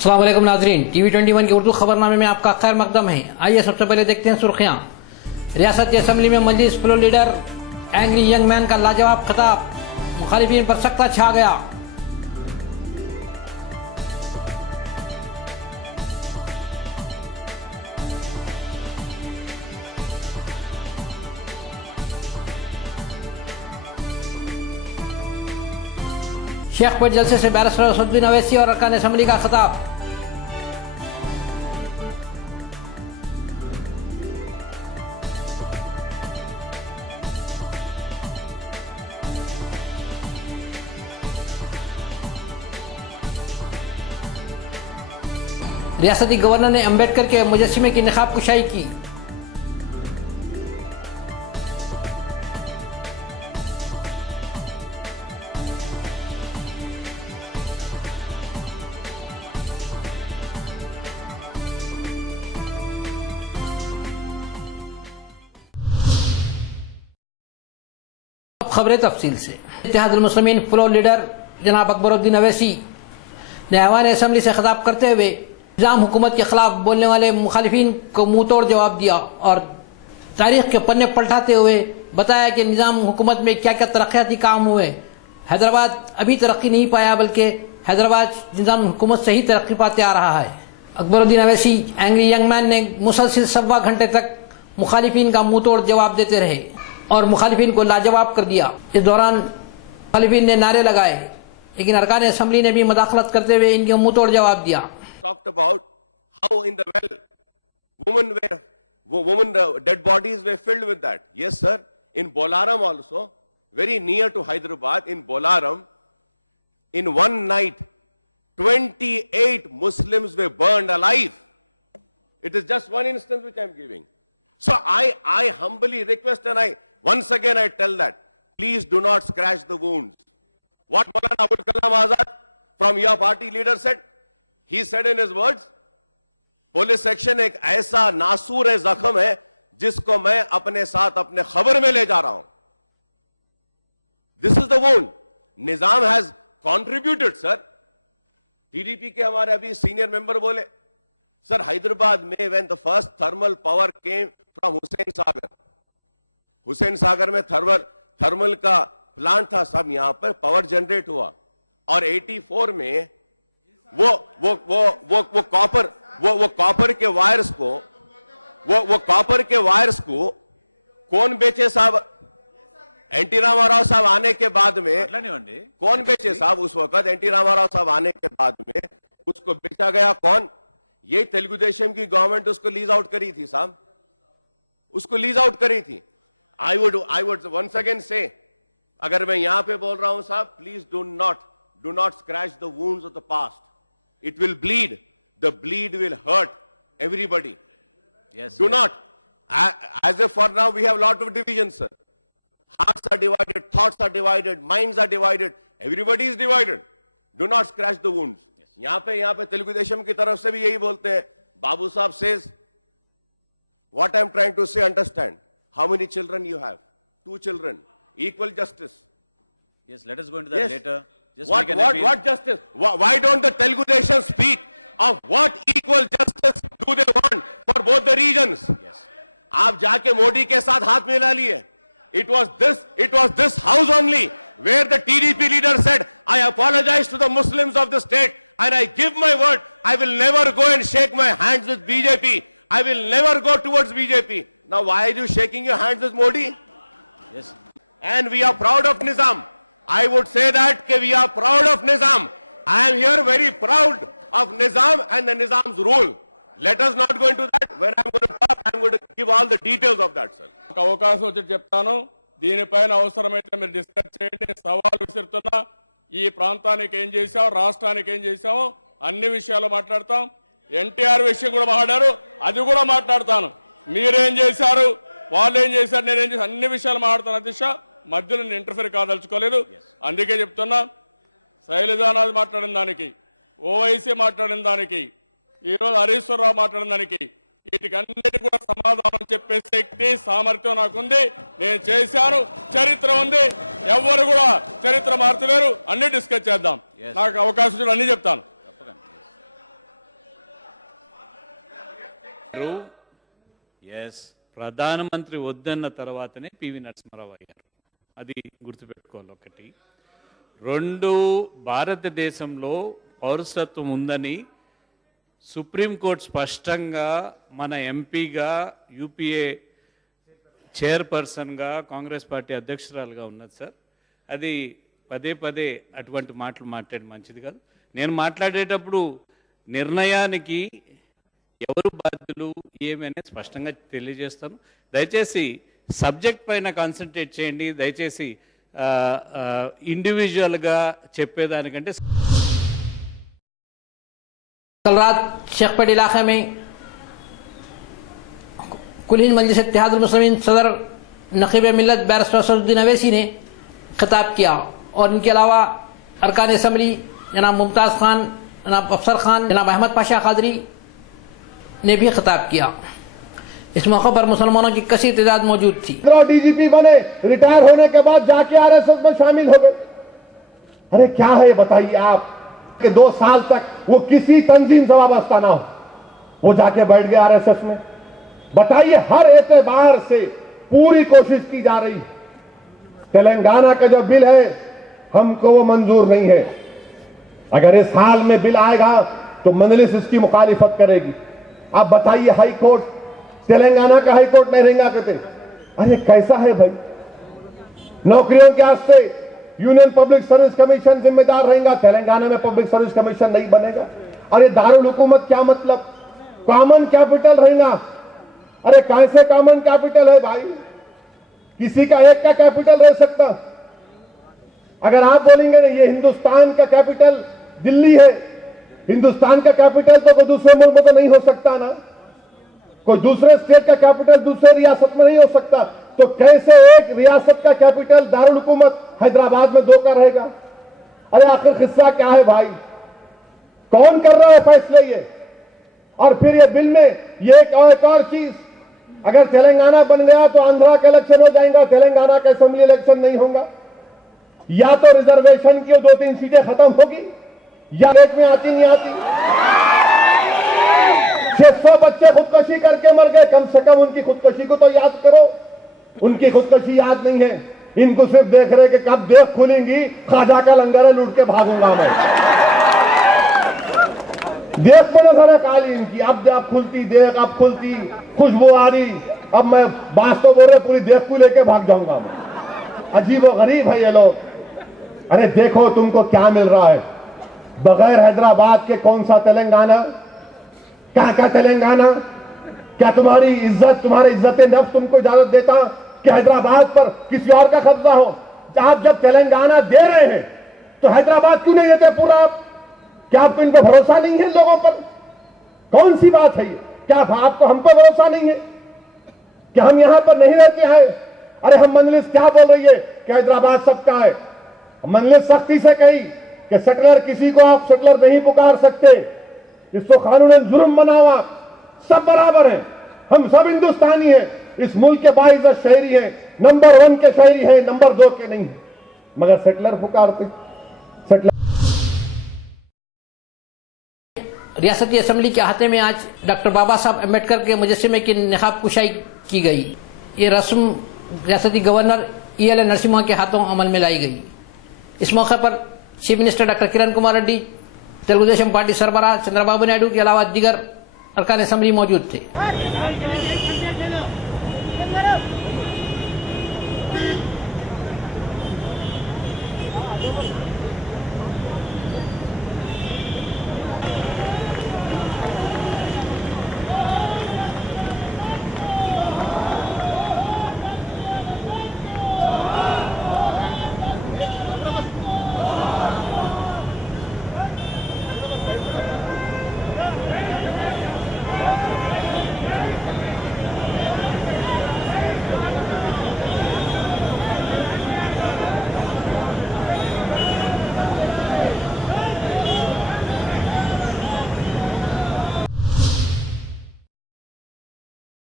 अस्सलाम वालेकुम नाजरीन, टीवी 21 के उर्दू खबरनामे में आपका खैर मकदम है। आइए सबसे पहले देखते हैं सुर्खियां। रियासती असम्बली में Majlis floor leader angry young man का लाजवाब खिताब, मुखालिफिन पर सख्ता छा गया। शेखपुर जलसे से बैरिस्टर असदुद्दीन अवैसी और अरकान असम्बली का खिताब। रियासती गवर्नर ने अम्बेडकर के मुजस्सिमे की निकाब कुशाई की। खबरें तफसील से। इत्तेहादुल मुस्लिमीन फ्लोर लीडर जनाब अकबरुद्दीन अवैसी ने ऐवान असम्बली से खिताब करते हुए निज़ाम हुकूमत के खिलाफ बोलने वाले मुखालिफिन को मुंह तोड़ जवाब दिया और तारीख के पन्ने पलटाते हुए बताया कि निज़ाम हुकूमत में क्या क्या तरक्याती काम हुए। हैदराबाद अभी तरक्की नहीं पाया, बल्कि हैदराबाद निज़ाम हुकूमत से ही तरक्की पाते आ रहा है। Akbaruddin Owaisi angry young man ने मुसलसिल 1.25 घंटे तक मुखालिफिन का मुंह तोड़ जवाब देते रहे और मुखालिफिन को लाजवाब कर दिया। इस दौरान मुखालिफिन ने नारे लगाए, लेकिन अरकान असम्बली ने भी मदाखलत करते हुए इनके मुंह तोड़ जवाब दिया। About how in the women dead bodies were filled with that. Yes, sir. In Bolaram also, very near to Hyderabad, in Bolaram, in one night, 28 Muslims were burned alive. It is just one instance which I am giving. So I humbly request, and once again I tell that, please do not scratch the wounds. What Maulana Abul Kalam Azad from your party leader said, he said in his words, police action एक ऐसा नासूर जख्म है जिसको मैं अपने साथ अपने खबर में ले जा रहा हूं। This is the wound Nizam has contributed. Sir TDP के हमारे अभी सीनियर मेंबर बोले, सर हैदराबाद में when the first thermal power came from Hussain Sagar में थर्मल का प्लांट था, सब यहां पर पावर जनरेट हुआ और 84 में वो कॉपर के वायर्स को कौन बेचे साहब? एनटी रामाराव साहब आने के बाद में कौन बेचे साहब? उस वक्त एनटी रामाराव साहब आने के बाद में उसको बेचा गया कौन? ये तेलुगु देशम की गवर्नमेंट उसको लीज आउट करी थी साहब, उसको लीज आउट करी थी। आई वुड वंस अगेन से, अगर मैं यहां पे बोल रहा हूं साहब, please do not scratch the wounds of the past. It will bleed. The bleed will hurt everybody. Yes. Do not. As of for now, we have a lot of divisions, sir. Hearts are divided, thoughts are divided, minds are divided. Everybody is divided. Do not scratch the wounds. यहाँ पे तेलुगु देशम की तरफ से भी यही बोलते हैं। बाबू साहब says, what I'm trying to say, understand. How many children you have? 2 children. Equal justice. Yes, let us go into that later. What justice? Why don't the Telugu Desam speak of what equal justice do they want for both the regions? Yes. आप जाके मोदी के साथ हाथ मिला लिए. It was this house only where the TDP leader said, I apologize to the Muslims of the state and I give my word, I will never go and shake my hands with BJP. I will never go towards BJP. Now why are you shaking your hands with Modi? Yes. And we are proud of Nizam. I would say that we are proud of Nizam. I am here very proud of Nizam and the Nizam's rule. Let us not go into that. When I am going to talk, I am going to give all the details of that, sir. అవకాశం వచ్చి చెప్తాను. దీనిపైన అవసరమైతే మీరు discuss చేయండి. సవాల్ విసురుతున్నా. ఈ ప్రాంతానికి ఏం చేశాం, రాష్ట్రానికి ఏం చేశామో అన్ని విషయాలు మాట్లాడతాం. ఎన్టీఆర్ విషయం కూడా మాట్లాడారు, అది కూడా మాట్లాడతాను. మీరేం చేశారు, వాళ్ళు ఏం చేశారు, నేనేం చేశాను, అన్ని విషయాలు మాట్లాడతాను. అధ్యక్ష, మధ్యలో నేను ఇంటర్ఫీర్ కాదలుచుకోలేదు. అందుకే చెప్తున్నా, శైలజానాథ్ మాట్లాడిన దానికి, ఓవైసీ మాట్లాడిన దానికి, ఈరోజు హరీశ్వరరావు మాట్లాడిన దానికి, వీటికన్నిటి కూడా సమాధానం చెప్పే శక్తి సామర్థ్యం నాకుంది. నేను చేశాను, చరిత్ర ఉంది. ఎవరు కూడా చరిత్ర మార్చలేరు. అన్ని డిస్కస్ చేద్దాం. నాకు అవకాశం అన్ని చెప్తాను. ఎస్ ప్రధానమంత్రి వద్దన్న తర్వాతనే పివి నరసింహారావు అయ్యారు. అది గుర్తుపెట్టుకోవాలి. ఒకటి. రెండు, భారతదేశంలో పౌరసత్వం ఉందని సుప్రీంకోర్టు స్పష్టంగా మన ఎంపీగా, యూపీఏ చైర్పర్సన్గా, కాంగ్రెస్ పార్టీ అధ్యక్షురాలుగా ఉన్నది సార్. అది పదే పదే అటువంటి మాటలు మాట్లాడి మంచిది కాదు. నేను మాట్లాడేటప్పుడు నిర్ణయానికి ఎవరు బాధ్యులు ఏమి అనేది స్పష్టంగా తెలియజేస్తాను. దయచేసి సబ్జెక్ట్ పైన కాన్సన్ట్రేట్ చేయండి. దయచేసి ఇండివిజువల్గా చెప్పేదానికంటే. कल रात शेखपेट इलाके में कुल हिंद मजलिस इत्तेहादुल मुस्लिमीन सदर नकीब मिल्लत बैरिस्टर असदुद्दीन अवैसी ने खिताब किया और इनके अलावा अरकान असम्बली जनाब मुमताज़ खान, जनाब अफसर खान, जनाब अहमद पाशा कादरी ने भी खिताब किया। इस मौके पर मुसलमानों की कसी तादाद मौजूद थी। डीजीपी बने, रिटायर होने के बाद जाके आरएसएस में शामिल हो गए। अरे क्या है बताइए आप कि 2 साल तक वो किसी तंजीम से वाबस्ता ना हो, वो जाके बैठ गए आरएसएस में। बताइए, हर एतबार से पूरी कोशिश की जा रही है। तेलंगाना का जो बिल है हमको वो मंजूर नहीं है। अगर इस हाल में बिल आएगा तो मजलिस इसकी मुखालिफत करेगी। आप बताइए, हाई कोर्ट, तेलंगाना का हाई कोर्ट नहीं रहेगा कहते। अरे कैसा है भाई? नौकरियों के वास्ते यूनियन पब्लिक सर्विस कमीशन जिम्मेदार रहेगा, तेलंगाना में पब्लिक सर्विस कमीशन नहीं बनेगा। अरे दारुल हुकूमत क्या मतलब? कॉमन कैपिटल रहेगा। अरे कैसे कॉमन कैपिटल है भाई? किसी का एक का कैपिटल रह सकता? अगर आप बोलेंगे ना ये हिंदुस्तान का कैपिटल दिल्ली है, हिंदुस्तान का कैपिटल तो कोई दूसरे मुल्क में तो नहीं हो सकता ना, कोई दूसरे स्टेट का कैपिटल दूसरे रियासत में नहीं हो सकता। तो कैसे एक रियासत का कैपिटल दारुल हुकूमत हैदराबाद में 2 का रहेगा? अरे आखिर किस्सा क्या है भाई? कौन कर रहा है फैसले ये? और फिर ये बिल में ये एक और चीज, अगर तेलंगाना बन गया तो आंध्रा का इलेक्शन हो जाएगा, तेलंगाना का असेंबली इलेक्शन नहीं होगा। या तो रिजर्वेशन की 2-3 सीटें खत्म होगी या एक में आती नहीं आती। 600 बच्चे खुदकुशी करके मर गए, कम से कम उनकी खुदकुशी को तो याद करो। उनकी खुदकुशी याद नहीं है, इनको सिर्फ देख रहे कि कब देख खुलेंगी, खाजा का लंगर है लूट के भागूंगा मैं। देख पर नजर है काली इनकी, अब खुलती देख, अब खुलती खुशबू आ रही, अब मैं बात तो बोल रहे पूरी देख को लेके भाग जाऊंगा मैं। अजीब व गरीब है ये लोग। अरे देखो तुमको क्या मिल रहा है। बगैर हैदराबाद के कौन सा तेलंगाना? क्या तेलंगाना? क्या तुम्हारी इज्जत, तुम्हारे इज्जत नफ्स तुमको इजाजत देता कि हैदराबाद पर किसी और का कब्जा हो? आप जब तेलंगाना दे रहे हैं तो हैदराबाद क्यों नहीं देते पूरा? क्या आपको इन पर भरोसा नहीं है लोगों पर? कौन सी बात है ये? क्या आपको हम पर भरोसा नहीं है कि हम यहां पर नहीं रहते हैं? अरे हम मजलिस क्या बोल रही है कि हैदराबाद सबका है। मजलिस सख्ती से कही कि सेटलर, किसी को आप सेटलर नहीं पुकार सकते, इसको कानून जुर्म बना हुआ। सब बराबर हैं, हम सब हिंदुस्तानी हैं, इस मुल्क के बाइज़्ज़त शहरी हैं, नंबर 1 के शहरी हैं, नंबर 2 के नहीं, मगर सेटलर पुकारते। सेटलर रियासती असम्बली के अहाते में आज डॉक्टर बाबा साहब अम्बेडकर के मुजस्समे की निकाब कुशाई की गई। ये रस्म रियासती गवर्नर EL नरसिम्हा के हाथों अमल में लाई गई। इस मौके पर chief minister doctor Kiran Kumar Reddy, Telugu Desam party सरबराह चंद्रबाबू नायडू के अलावा दीगर अरकान असम्बली मौजूद थे।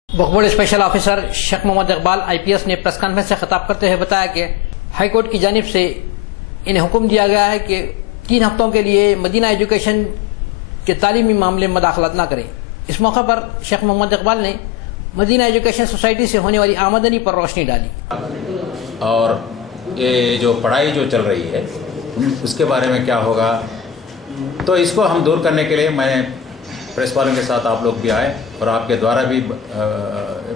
बकबोड़ special officer Sheikh Mohammed Iqbal IPS ने प्रेस कॉन्फ्रेंस से खिताब करते हुए बताया कि हाईकोर्ट की जानिब से इन्हें हुक्म दिया गया है कि 3 हफ्तों के लिए मदीना एजुकेशन के तालीमी मामले में मदाखलत न करें। इस मौके पर शेख मोहम्मद इकबाल ने मदीना एजुकेशन सोसाइटी से होने वाली आमदनी पर रोशनी डाली। और ये जो पढ़ाई जो चल रही है उसके बारे में क्या होगा, तो इसको हम दूर करने के लिए मैं प्रेस वालों के साथ आप लोग भी आए और आपके द्वारा भी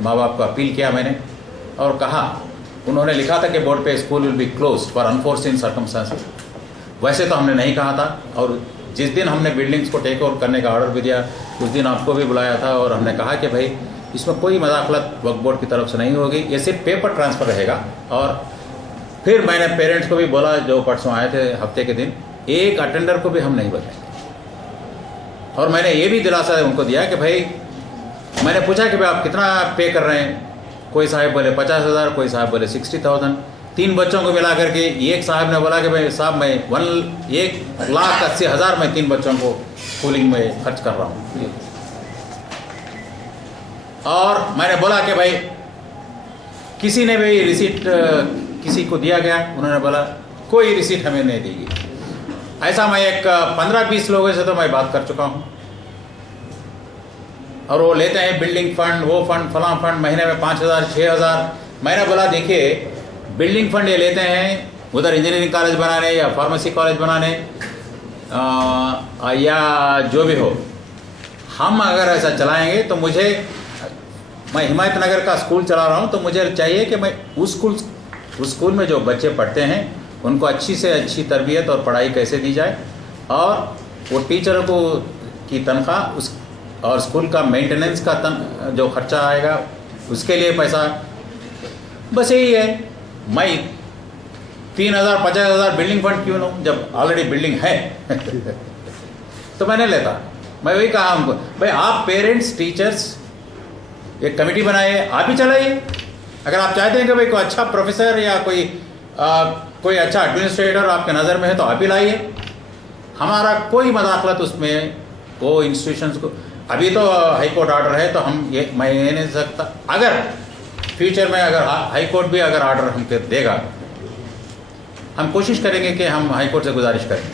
माँ बाप को अपील किया मैंने, और कहा, उन्होंने लिखा था कि बोर्ड पे school will be close for unforeseen circumstances. वैसे तो हमने नहीं कहा था, और जिस दिन हमने बिल्डिंग्स को टेक ओवर करने का ऑर्डर भी दिया उस दिन आपको भी बुलाया था और हमने कहा कि भाई इसमें कोई मदाखलत वक्फ बोर्ड की तरफ से नहीं होगी, ये सिर्फ पेपर ट्रांसफ़र रहेगा। और फिर मैंने पेरेंट्स को भी बोला जो परसों आए थे हफ्ते के दिन, एक अटेंडर को भी हम नहीं बदलेंगे। और मैंने ये भी दिलासा उनको दिया कि भाई, मैंने पूछा कि भाई आप कितना पे कर रहे हैं, कोई साहब बोले 50,000, कोई साहब बोले 60,000। 3 बच्चों को मिला करके एक साहब ने बोला कि भाई साहब मैं 1,80,000 मैं 3 बच्चों को स्कूलिंग में खर्च कर रहा हूँ। और मैंने बोला कि भाई किसी ने भी रिसीट किसी को दिया गया, उन्होंने बोला कोई रिसीट हमें नहीं देगी। ऐसा मैं एक 15-20 लोगों से तो मैं बात कर चुका हूँ, और वो लेते हैं बिल्डिंग फंड, वो फंड, फलां फंड, महीने में 5,000 6,000। मैंने बोला देखिए, बिल्डिंग फंड ये लेते हैं उधर इंजीनियरिंग कॉलेज बनाने या फार्मेसी कॉलेज बनाने या जो भी हो। हम अगर ऐसा चलाएंगे तो मैं हिमायत नगर का स्कूल चला रहा हूँ, तो मुझे चाहिए कि मैं उस स्कूल में जो बच्चे पढ़ते हैं उनको अच्छी से अच्छी तरबियत और पढ़ाई कैसे दी जाए, और वो टीचरों को की तनख्वाह और स्कूल का मेंटेनेंस का जो खर्चा आएगा उसके लिए पैसा, बस यही है। मैं 3,000 50,000 बिल्डिंग फंड क्यों लूँ जब ऑलरेडी बिल्डिंग है तो मैंने लेता। मैं वही कहा हमको, भाई आप पेरेंट्स टीचर्स एक कमेटी बनाइए, आप ही चलाइए। अगर आप चाहते हैं कि भाई कोई अच्छा प्रोफेसर या कोई अच्छा एडमिनिस्ट्रेटर आपके नज़र में है तो आप ही लाइए। हमारा कोई मदाखलत उसमें वो इंस्टीट्यूशंस को, अभी तो हाई कोर्ट ऑर्डर है तो मैं ये नहीं सकता। अगर फ्यूचर में अगर हाई कोर्ट भी अगर ऑर्डर हमको देगा, हम कोशिश करेंगे कि हम हाई कोर्ट से गुजारिश करेंगे,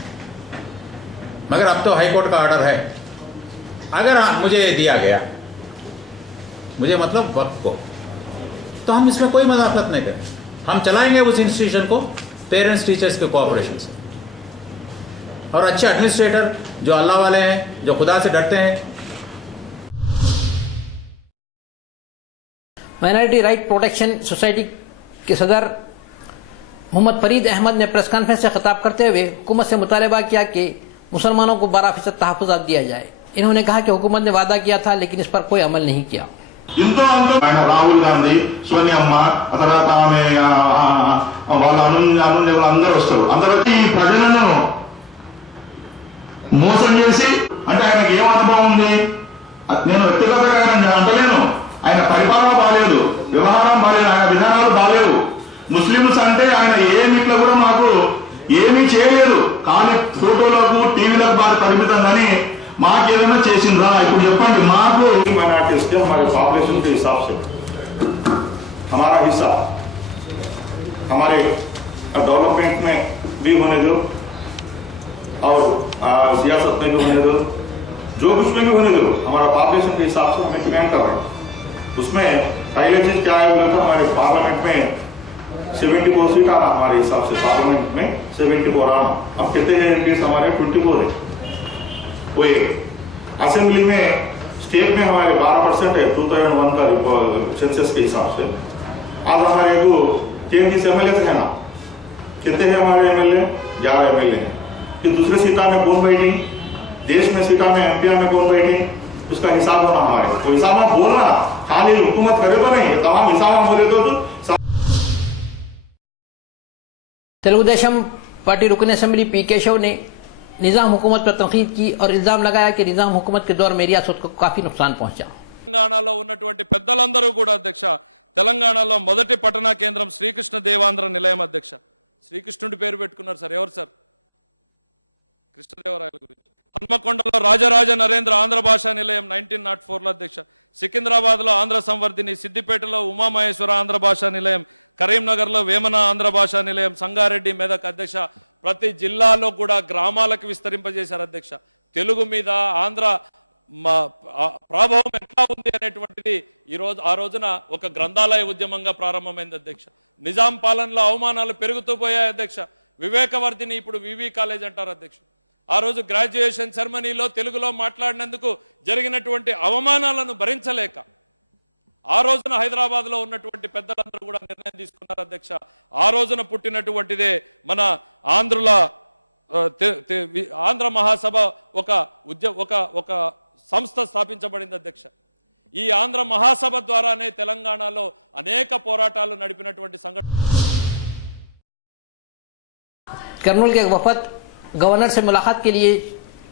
मगर अब तो हाई कोर्ट का ऑर्डर है। अगर मुझे दिया गया, मुझे मतलब वक्त को, तो हम इसमें कोई मदाखलत नहीं करें। हम चलाएंगे उस इंस्टीट्यूशन को पेरेंट्स टीचर्स के कोऑपरेशन से, और अच्छे एडमिनिस्ट्रेटर जो अल्लाह वाले हैं, जो खुदा से डरते हैं। माइनॉरिटी राइट प्रोटेक्शन सोसाइटी के सदर मोहम्मद फरीद अहमद ने प्रेस कॉन्फ्रेंस से खिताब करते हुए हुकूमत से मुतालबा किया कि मुसलमानों को 12% तहफ़्फ़ुज़ात दिया जाए। इन्होंने कहा कि हुकूमत ने वादा किया था लेकिन इस पर कोई अमल नहीं किया। రాహుల్ గాంధీ, సోనియమ్మ, ఆ తర్వాత ఆమె వాళ్ళ అనుండే అందరూ వస్తారు. అందరూ వచ్చి ఈ ప్రజలను మోసం చేసి, అంటే ఆయనకి ఏం అనుభవం ఉంది, నేను వ్యక్తిగతంగా ఆయన అంటలేను, ఆయన పరిపాలన బాలేదు, వ్యవహారం బాలేదు, ఆయన విధానాలు బాలేవు. ముస్లింస్ అంటే ఆయన ఏమిట్లో కూడా మాకు ఏమీ చేయలేదు, కానీ ఫోటోలకు టీవీలకు బాగా పరిమితం, కానీ మాకేదైనా చేసిందా ఇప్పుడు చెప్పండి. మాకు माइनॉरिटीज के हमारे पॉपुलेशन के हिसाब से हमारा हिस्सा हमारे डेवलपमेंट में भी होने दो और सियासत में भी होने दो, जो कुछ में भी होने दो, हमारा पॉपुलेशन के हिसाब से हमें डिमांड कर रहे हैं। उसमें पहले चीज क्या है बोला था, हमारे पार्लियामेंट में 74 सीट आना, हमारे हिसाब से पार्लियामेंट में 74 आना। अब कितने हैं एमपीज हमारे? 24 है। वो असेंबली में स्टेट में हमारे 12% है 2001 का सेंसस के हिसाब से। आज हमारे को 33 एमएलए है ना, कितने हैं हमारे एमएलए? 11 एमएलए हैं। कि दूसरे सीटा में कौन बैठेंगे, देश में सीटा में एमपी में कौन बैठेंगे, उसका हिसाब होना हमारे। तो हिसाब में बोलना खाली हुकूमत करे तो नहीं, तमाम हिसाब में बोले तो तेलुगुदेशम पार्टी रुकन असेंबली पी केशव ने निजाम हुकूमत पर तनकीद की और इल्जाम लगाया कि निजाम हुकूमत के दौर में रियासत को काफी नुकसान पहुंचा। తెలంగాణలో ఉన్నటువంటి పెద్దలందరూ కూడా అధ్యక్ష, తెలంగాణలో మొదటి పట్టణ కేంద్రం శ్రీకృష్ణ దేవాంధ్ర నిలయం అధ్యక్ష. శ్రీకృష్ణుడి పేరు పెట్టుకున్నారు సార్, ఎవరు సార్? హన్మకొండలో రాజరాజ నరేంద్ర ఆంధ్ర భాషా నిలయం 1904 అధ్యక్ష. సికింద్రాబాద్ లో ఆంధ్ర సంవర్ధిని, సిద్దిపేటలో ఉమామహేశ్వర ఆంధ్ర భాషా నిలయం, కరీంనగర్ లో వేమన ఆంధ్ర భాషా నిలయం, సంగారెడ్డి మెదక్ అధ్యక్ష. ప్రతి జిల్లాలో కూడా గ్రామాలకు విస్తరింపజేశారు అధ్యక్ష. తెలుగు మీద ఆంధ్ర ప్రభావం ఎంత ఉంది అనేటువంటిది ఈ రోజు ఆ రోజున ఒక గ్రంథాలయ ఉద్యమంగా ప్రారంభమైంది అధ్యక్ష. నిజాం పాలనలో అవమానాలు పెరుగుతూ పోయాయి అధ్యక్ష. వివేకవర్ధిని ఇప్పుడు వివి కాలేజ్ అంటారు అధ్యక్ష. ఆ రోజు గ్రాడ్యుయేషన్ సెరమనీలో తెలుగులో మాట్లాడినందుకు జరిగినటువంటి అవమానాలను భరించలేక ఆ రోజున హైదరాబాద్ లో ఉన్నటువంటి పెద్దలందరూ కూడా నిర్ణయం తీసుకున్నారు అధ్యక్ష. ఆ రోజున పుట్టినటువంటిదే మన ఆంధ్ర మహాసభ ఒక సంస్థ స్థాపించబడింది అధ్యక్ష. ఈ ఆంధ్ర మహాసభ ద్వారానే తెలంగాణలో అనేక పోరాటాలు నడిపినటువంటి సంఘటన. कर्नूल के एक वफद गवर्नर से मुलाकात के लिए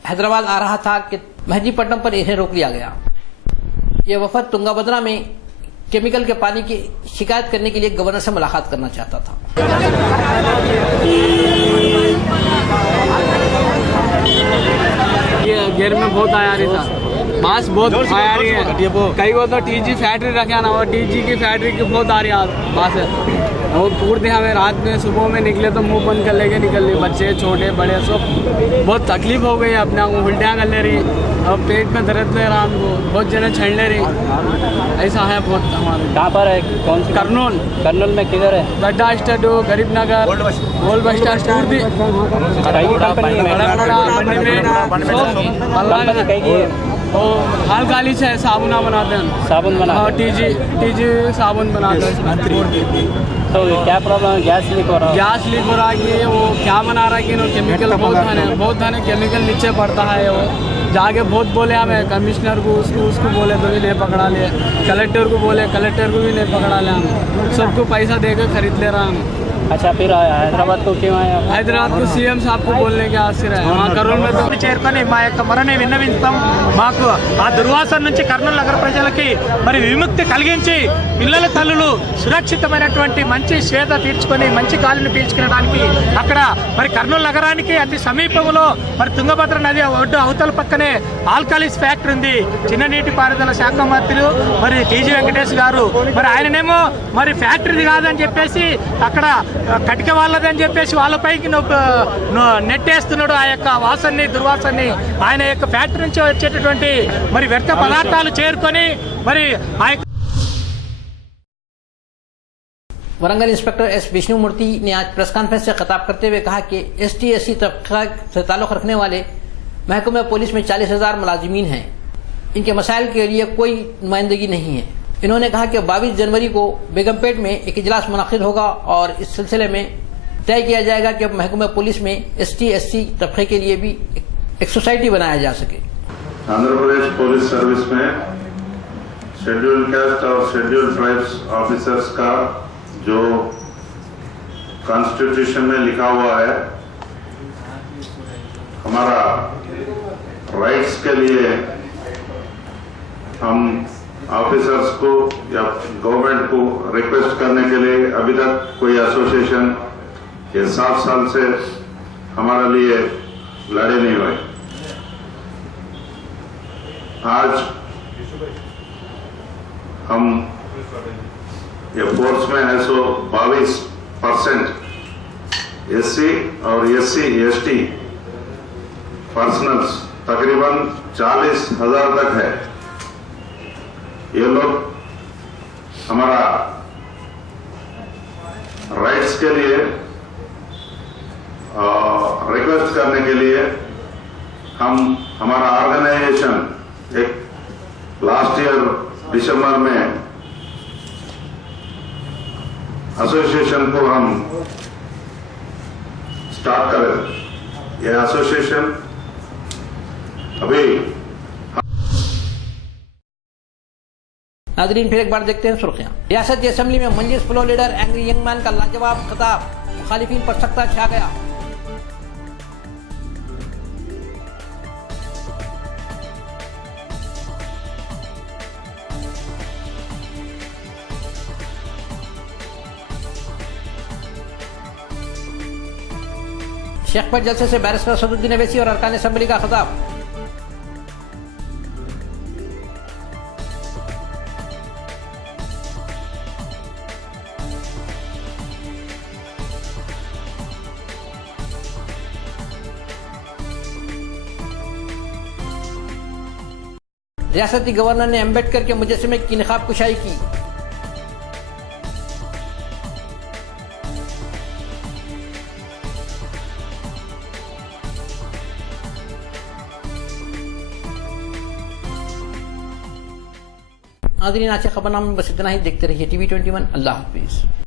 हैदराबाद आ रहा था कि मेहदीपट्टनम पर इन्हें रोक लिया गया। ये वफद तुंगाभद्रा में केमिकल के पानी की शिकायत करने के लिए गवर्नर से मुलाकात करना चाहता था। ये घेर में बहुत आया रही था, बांस बहुत आया रही है। कई वो तो टीजी फैक्ट्री रखे ना, वो टीजी की फैक्ट्री की बहुत आ रही है बांस है। वो पूरे हमें रात में सुबह में निकले तो मुंह बंद कर लेके निकल रही, बच्चे छोटे बड़े सब बहुत तकलीफ हो गई। अपने को उल्टियाँ कर ले रही, अब पेट में दर्द ले रहा हमको, बहुत जने छड़ ले रही। ऐसा है बहुत हमारे। कहाँ पर है? कौन सी? कर्नूल में किधर है? गड्ढा स्टैंड, गरीब नगर, ओल्ड बस स्टैंड भी हाल गाली से साबुना बनाते हैं, साबुन बना। टीजी साबुन बनाते हैं। तो क्या प्रॉब्लम है? गैस लीक हो रहा है? गैस लीक हो रहा है कि वो क्या बना रहा है कि केमिकल बहुत थाने केमिकल नीचे पड़ता है। वो जाके बहुत बोले हमें, कमिश्नर को उसको बोले तो भी नहीं पकड़ा लिए, कलेक्टर को बोले कलेक्टर को भी नहीं पकड़ा लिया। हमें सबको पैसा देकर खरीद ले रहा हमें। अच्छा, फिर हैदराबाद को क्यों आया? हैदराबाद को सीएम साहब को बोलने के आश्चर्य है। वहाँ కర్నూలు में तो చేరుకొని మా యొక్క మొరని విన్నవిస్తాం. మాకు ఆ దుర్వాసన నుంచి కర్నూలు నగర ప్రజలకి మరి విముక్తి కలిగించి పిల్లల తల్లులు సురక్షితమైనటువంటి మంచి స్వేద తీర్చుకొని మంచి గాలిని పీల్చుకోవడానికి అక్కడ మరి కర్నూలు నగరానికి అతి సమీపంలో మరి తుంగభద్ర నది ఒడ్డు అవతల పక్కనే ఆల్కలీస్ ఫ్యాక్టరీ ఉంది. చిన్న నీటి పారుదల శాఖ మంత్రులు మరి టీజీ వెంకటేష్ గారు మరి ఆయననేమో మరి ఫ్యాక్టరీది కాదని చెప్పేసి అక్కడ కటిక వాళ్ళదని చెప్పేసి వాళ్ళపైకి నెట్టేస్తున్నాడు. ఆ యొక్క వాసనని దుర్వాసనని ఆయన యొక్క ఫ్యాక్టరీ నుంచి వచ్చేటటువంటి మరి వ్యర్థ పదార్థాలు చేరుకొని మరి ఆ वरंगल इंस्पेक्टर एस विष्णुमूर्ति ने आज प्रेस कॉन्फ्रेंस से खिताब करते हुए कहा कि ST/SC तबका से ताल्लुक रखने वाले महकमे पुलिस में 40,000 मुलाजिमीन हैं। इनके मसाइल के लिए कोई नुमाइंदगी नहीं है। इन्होंने कहा कि 22 जनवरी को बेगमपेट में एक इजलास मुनक़िद होगा और इस सिलसिले में तय किया जाएगा कि महकमे पुलिस में ST/SC तबके के लिए भी एक सोसाइटी बनाया जा सके। आंध्र प्रदेश पुलिस सर्विस में शेड्यूल्ड कास्ट और शेड्यूल्ड ट्राइब्स ऑफिसर्स का जो कॉन्स्टिट्यूशन में लिखा हुआ है, हमारा राइट्स के लिए हम ऑफिसर्स को या गवर्नमेंट को रिक्वेस्ट करने के लिए अभी तक कोई एसोसिएशन ये 7 साल से हमारे लिए लड़े नहीं हुए। आज हम ये फोर्स में है सो 22% SC और SC/ST पर्सनल्स तकरीबन 40,000 तक है। ये लोग हमारा राइट्स के लिए रिक्वेस्ट करने के लिए हम हमारा ऑर्गेनाइजेशन एक लास्ट ईयर दिसंबर में एसोसिएशन को हम स्टार्ट करें। ये एसोसिएशन अभी नाजरीन फिर एक बार देखते हैं सुर्खियां। रियासती असेंबली में मंजिस floor leader angry young man का लाजवाब खिताब, मुखालिफिन पर सख्ता छा गया। शेखपुर जलसे से बैरिस्टर सदुद्दीन अवैसी और अरकान असेंबली का खिताब। रियासती गवर्नर ने अम्बेडकर के मुजस्समे की निकाब कुशाई की। नाज़रीन, आज के खबरनामे में बस इतना ही। देखते रहिए TV 21। अल्लाह हाफिज़।